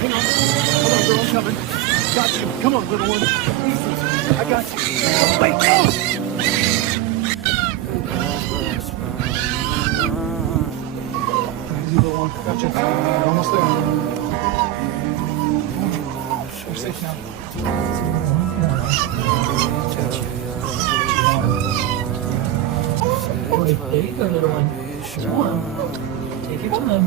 Hang on. Hold on, girl, I'm coming. Got you. Come on, little one. Easy. I got you. Wait, oh! Easy, little one. Got you. You're almost there. You're safe now. There you go, little one. Come on. Take your time.